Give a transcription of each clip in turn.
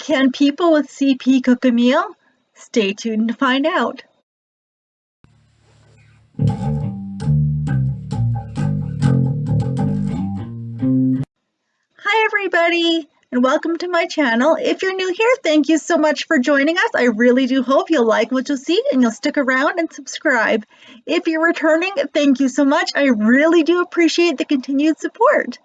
Can people with CP cook a meal? Stay tuned to find out. Hi everybody, and welcome to my channel. If you're new here, thank you so much for joining us. I really do hope you'll like what you'll see and you'll stick around and subscribe. If you're returning, thank you so much. I really do appreciate the continued support.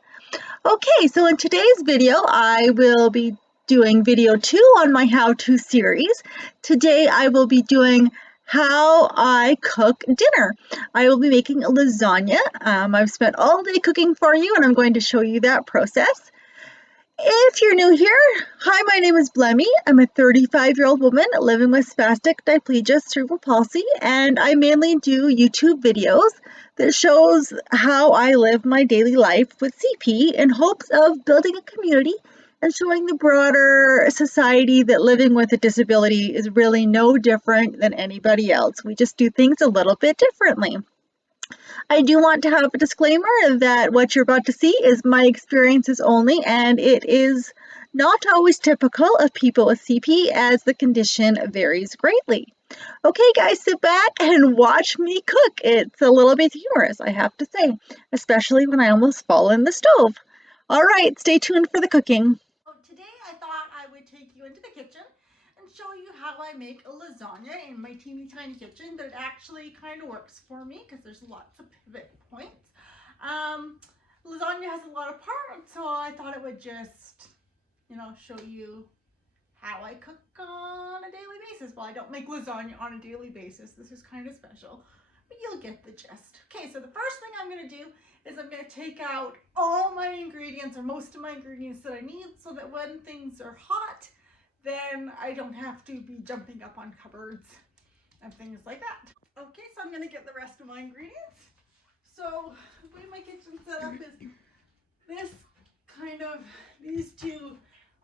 Okay, so in today's video, I will be doing video 2 on my how-to series. Today I will be doing how I cook dinner. I will be making a lasagna. I've spent all day cooking for you and I'm going to show you that process. If you're new here, hi, my name is Blemmy. I'm a 35-year-old woman living with spastic diplegia cerebral palsy, and I mainly do YouTube videos that shows how I live my daily life with CP in hopes of building a community and showing the broader society that living with a disability is really no different than anybody else. We just do things a little bit differently. I do want to have a disclaimer that what you're about to see is my experiences only, and it is not always typical of people with CP as the condition varies greatly. Okay, guys, sit back and watch me cook. It's a little bit humorous, I have to say, especially when I almost fall in the stove. All right, stay tuned for the cooking. Today I thought I would take you into the kitchen and show you how I make a lasagna in my teeny tiny kitchen, but it actually kind of works for me because there's lots of pivot points. Lasagna has a lot of parts, so I thought it would just, show you how I cook on a daily basis. Well, I don't make lasagna on a daily basis. This is kind of special, but you'll get the gist. Okay, so the first thing I'm going to do is I'm going to take out all my ingredients, or most of my ingredients that I need, so that when things are hot, then I don't have to be jumping up on cupboards and things like that. Okay, so I'm going to get the rest of my ingredients. So the way my kitchen set up is these two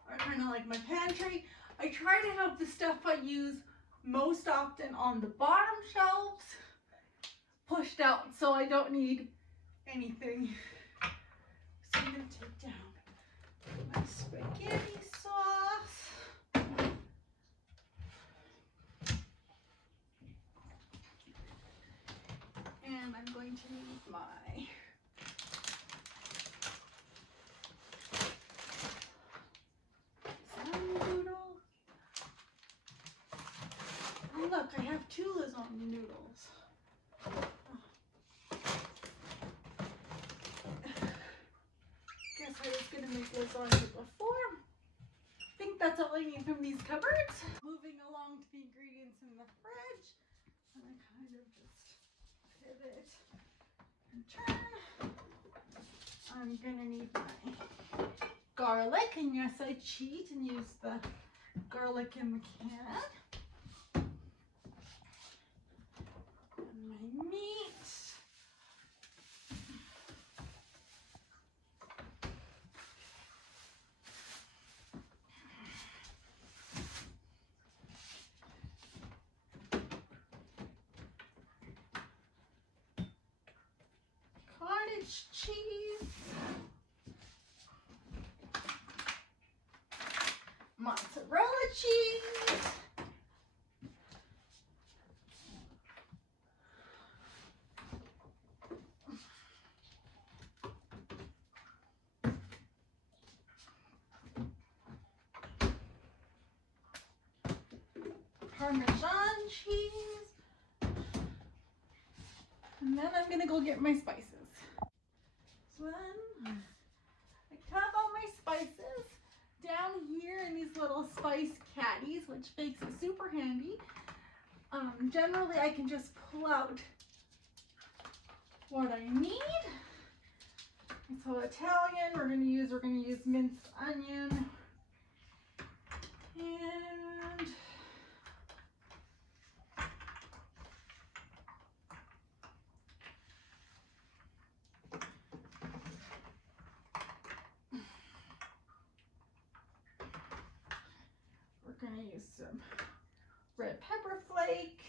are kind of like my pantry. I try to have the stuff I use most often on the bottom shelves pushed out so I don't need anything. So I'm going to take down my spaghetti sauce. And I'm going to need my noodle. Oh look, I have 2 lasagna noodles. Guess I was going to make lasagna before. I think that's all I need from these cupboards. Moving along to the ingredients in the fridge. And I kind of just pivot and turn. I'm going to need my garlic, and yes, I cheat and use the garlic in the can. And my meat. Cottage cheese. Mozzarella cheese. Parmesan cheese. And then I'm going to go get my spices. So then I have all my spices down here in these little spice caddies, which makes it super handy. Generally, I can just pull out what I need. So Italian, we're going to use minced onion and we're going to use some red pepper flake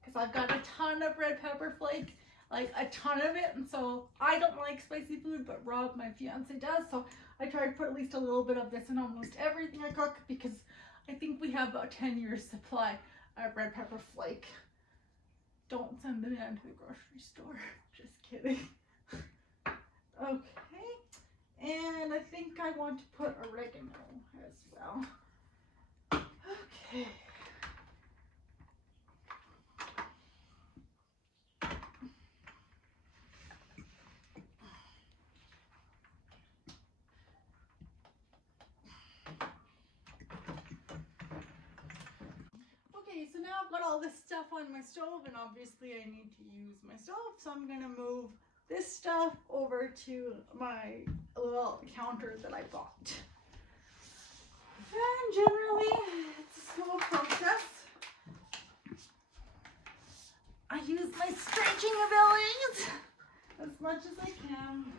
because I've got a ton of red pepper flake. like a ton of it, and so I don't like spicy food, but Rob, my fiance, does. So I try to put at least a little bit of this in almost everything I cook, because I think we have about 10 years supply of red pepper flake. Don't send them down to the grocery store. Just kidding. Okay, and I think I want to put oregano as well. Okay. Okay, so now I've got all this stuff on my stove, and obviously I need to use my stove, so I'm gonna move this stuff over to my little counter that I bought. And generally, it's a slow process. I use my stretching abilities as much as I can.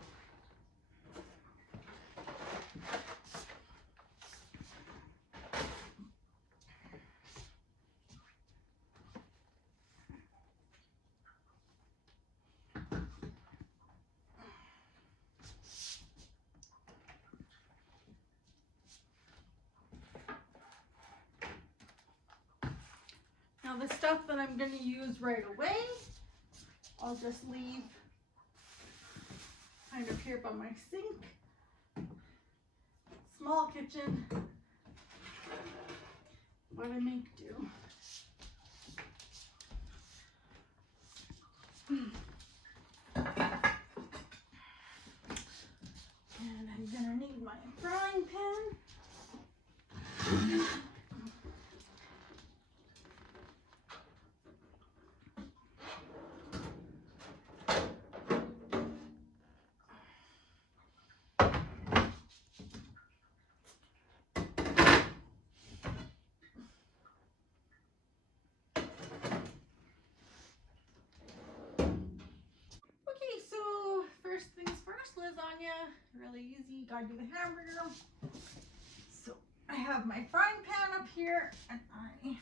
Now the stuff that I'm going to use right away, I'll just leave kind of here by my sink. Small kitchen, what I make do. And I'm going to need my frying pan. Okay, so first things first, lasagna, really easy, gotta do the hamburger. So I have my frying pan up here, and I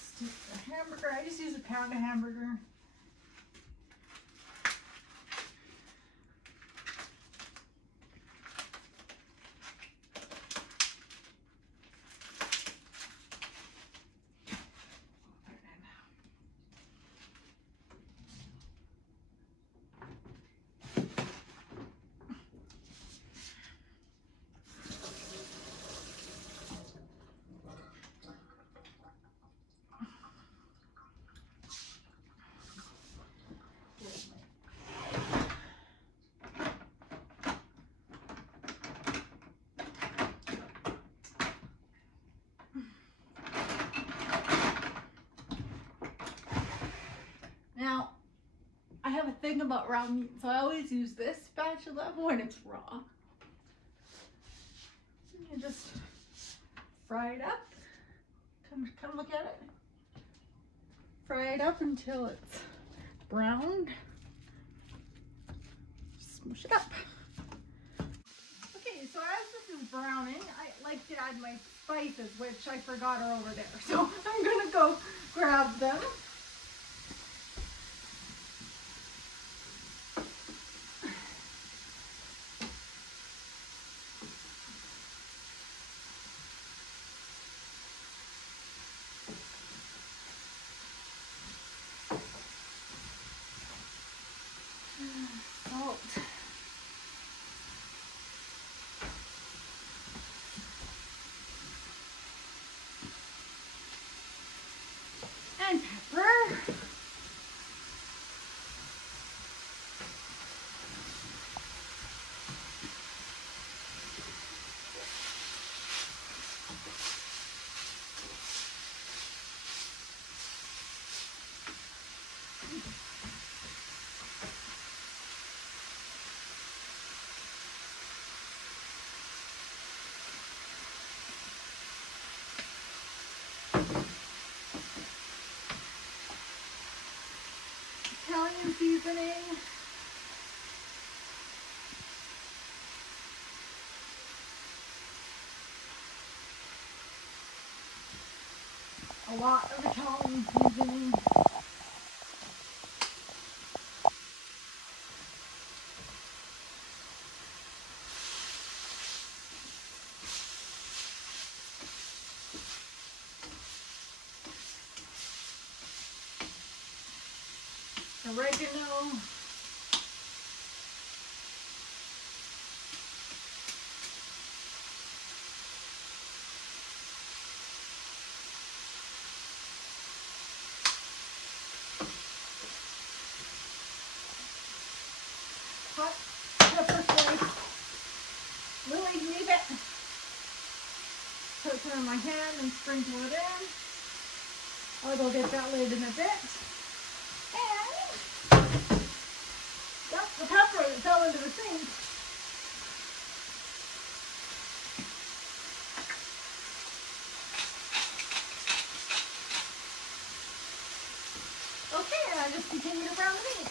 stick the hamburger. I just use a pound of hamburger. Now, I have a thing about raw meat, so I always use this spatula when it's raw. You just fry it up. Come look at it. Fry it up until it's browned. Smush it up. Okay, so as this is browning, I like to add my spices, which I forgot are over there. So I'm gonna go grab them. Salt. And pepper. Italian seasoning. A lot of Italian seasoning. oregano. Hot pepper slice. Really leave it. Put it on my hand and sprinkle it in. I'll go get that lid in a bit. And that's the pepper that fell into the sink. Okay, and I just continue to brown the meat.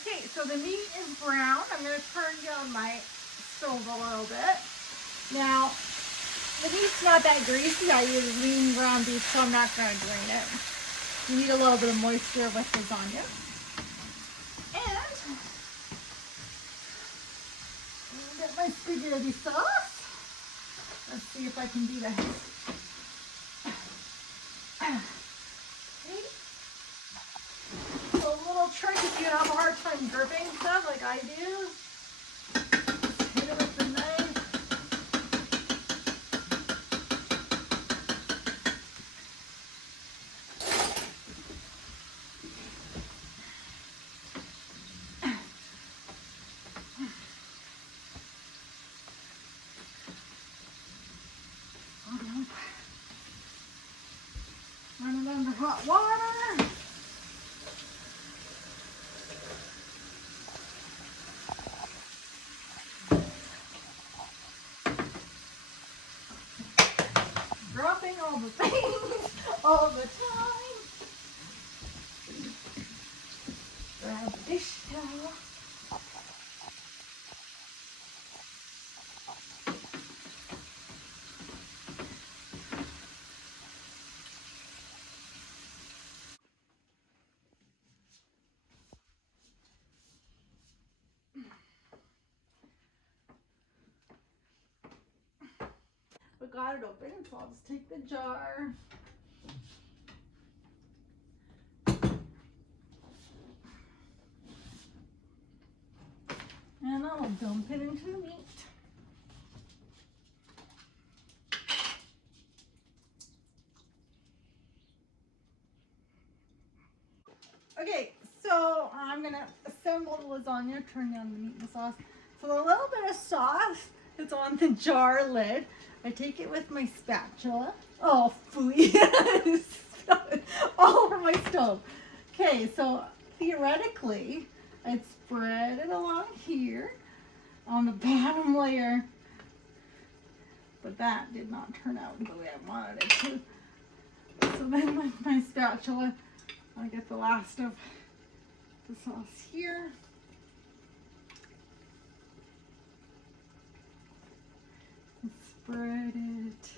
Okay, so the meat is brown. I'm going to turn down my stove a little bit. Now, the meat's not that greasy. I use lean ground beef, so I'm not going to drain it. You need a little bit of moisture with lasagna. And I'll get my spaghetti sauce. Let's see if I can do that. So a little trick if you have a hard time gripping stuff like I do. Hit it with the knife. Run it under hot water. Dropping all the things all the time. Grab a dish towel. We got it open, so I'll just take the jar. And I'll dump it into the meat. Okay, so I'm gonna assemble the lasagna, turn down the meat and the sauce. So a little bit of sauce is on the jar lid. I take it with my spatula. Oh, fooey. All over my stove. Okay, so theoretically, I'd spread it along here on the bottom layer. But that did not turn out the way I wanted it to. So then with my spatula, I get the last of the sauce here. And spread it.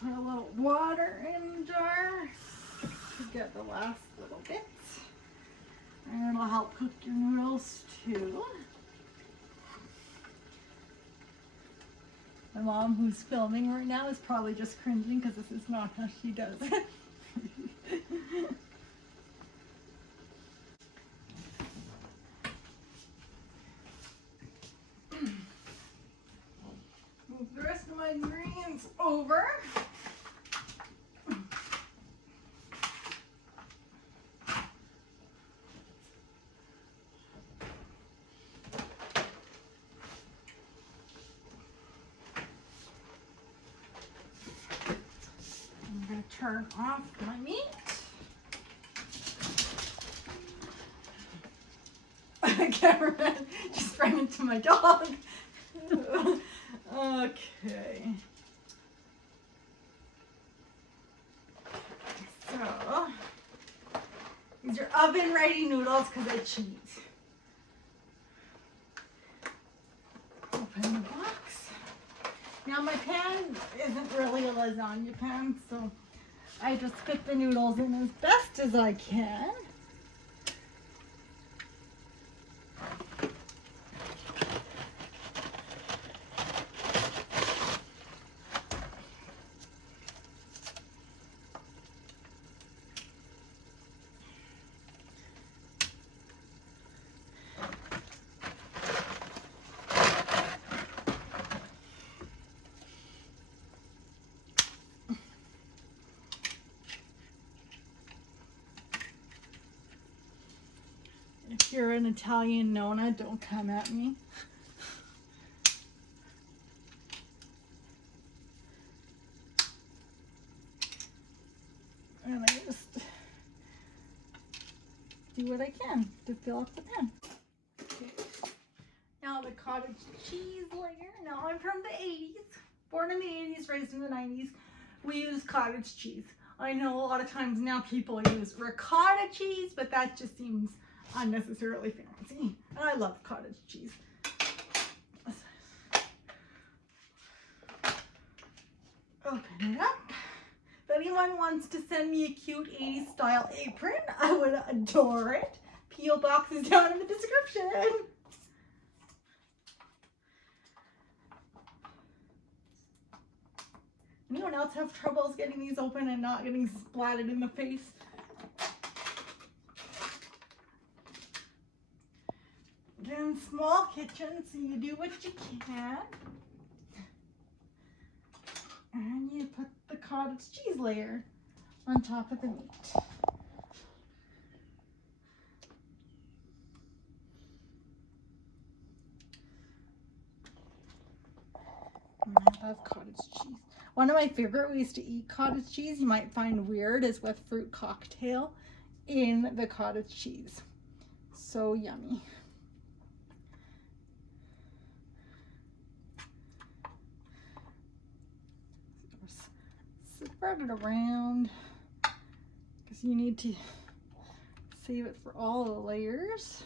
Put a little water in the jar to get the last little bits. And it'll help cook your noodles too. My mom, who's filming right now, is probably just cringing because this is not how she does it. Move the rest of my ingredients over. I'm going to turn off my meat. Cameraman just ran into my dog. Okay. So, these are oven ready noodles because I cheat. Open the box. Now my pan isn't really a lasagna pan, so I just fit the noodles in as best as I can. If you're an Italian Nona, don't come at me. And I just do what I can to fill up the pan. Okay. Now the cottage cheese layer. Now I'm from the 80s. Born in the 80s, raised in the 90s. We use cottage cheese. I know a lot of times now people use ricotta cheese, but that just seems unnecessarily fancy. And I love cottage cheese. Open it up. If anyone wants to send me a cute 80s style apron, I would adore it. P.O. box is down in the description. Anyone else have troubles getting these open and not getting splatted in the face? Again, small kitchen, so you do what you can. And you put the cottage cheese layer on top of the meat. I love cottage cheese. One of my favorite ways to eat cottage cheese, you might find weird, is with fruit cocktail in the cottage cheese. So yummy. Spread it around because you need to save it for all the layers.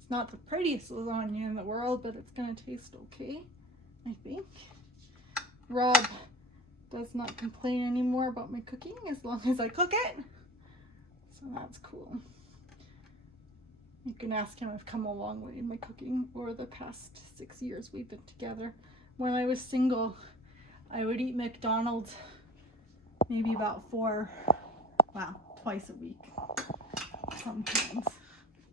It's not the prettiest lasagna in the world, but it's gonna taste okay, I think. Rob does not complain anymore about my cooking as long as I cook it, so that's cool. You can ask him. I've come a long way in my cooking over the past 6 years we've been together. When I was single, I would eat McDonald's maybe about twice a week sometimes.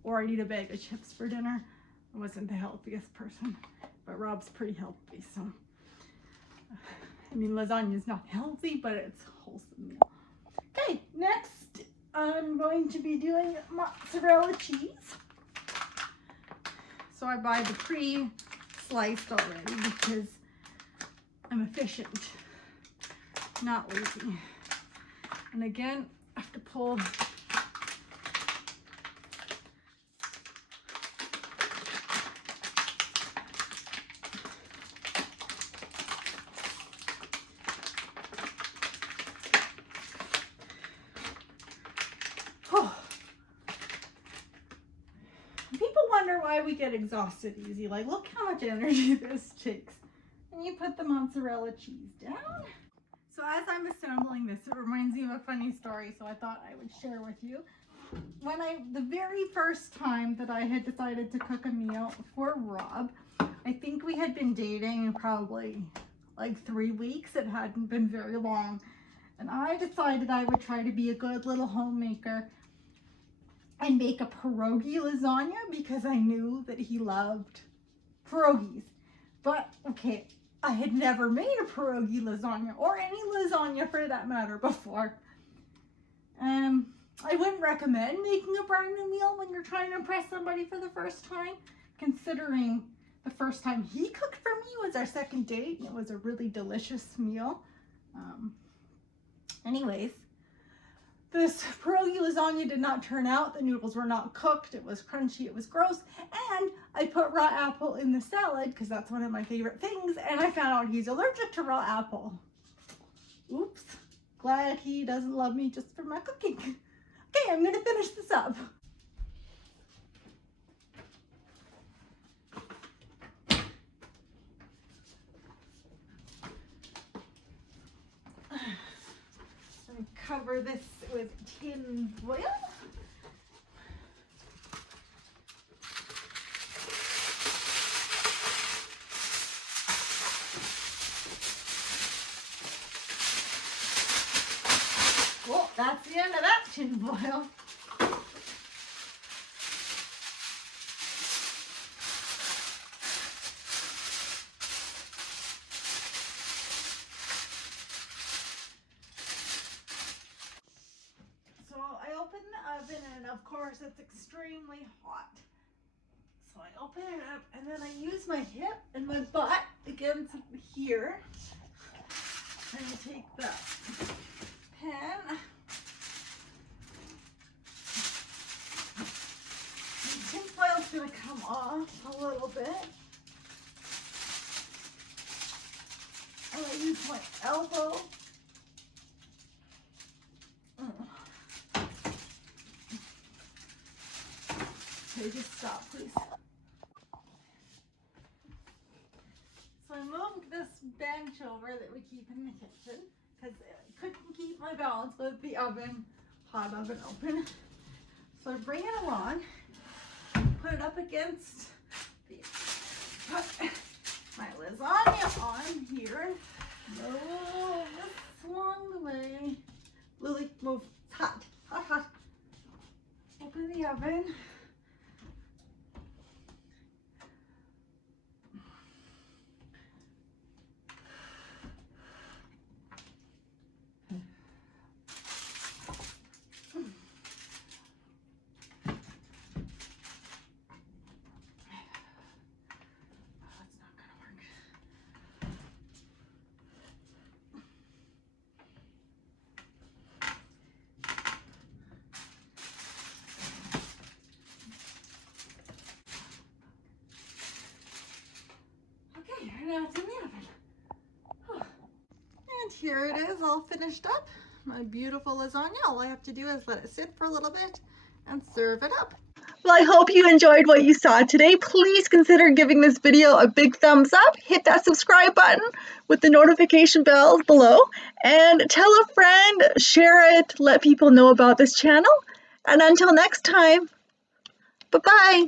Or I'd eat a bag of chips for dinner. I wasn't the healthiest person, but Rob's pretty healthy, so. I mean, lasagna is not healthy, but it's a wholesome meal. Okay, next I'm going to be doing mozzarella cheese. So I buy the pre-sliced already because I'm efficient, not lazy. And again, I have to pull why we get exhausted easy. Like, look how much energy this takes. And you put the mozzarella cheese down. So as I'm assembling this, it reminds me of a funny story, so I thought I would share with you. The very first time that I had decided to cook a meal for Rob, I think we had been dating probably like 3 weeks. It hadn't been very long. And I decided I would try to be a good little homemaker and make a pierogi lasagna because I knew that he loved pierogies. But, okay, I had never made a pierogi lasagna, or any lasagna for that matter, before. I wouldn't recommend making a brand new meal when you're trying to impress somebody for the first time, considering the first time he cooked for me was our second date, and it was a really delicious meal. Anyways, this pierogi lasagna did not turn out. The noodles were not cooked. It was crunchy. It was gross. And I put raw apple in the salad because that's one of my favorite things. And I found out he's allergic to raw apple. Oops. Glad he doesn't love me just for my cooking. Okay, I'm going to finish this up. Cover this with tin foil. Well, that's the end of that tin foil. in the oven, and of course it's extremely hot. So I open it up, and then I use my hip and my butt against here. And I take the pan. The tin foil's gonna come off a little bit. And I use my elbow. Okay, just stop, please. So I moved this bench over that we keep in the kitchen because I couldn't keep my balance with the oven, hot oven open. So I bring it along, put it up against the, put my lasagna on here, move this along the way. Lily, move, it's hot, hot, hot. Open the oven. Now it's in the oven. And here it is, all finished up. My beautiful lasagna. All I have to do is let it sit for a little bit and serve it up. Well, I hope you enjoyed what you saw today. Please consider giving this video a big thumbs up. Hit that subscribe button with the notification bell below. And tell a friend, share it, let people know about this channel. And until next time, bye-bye.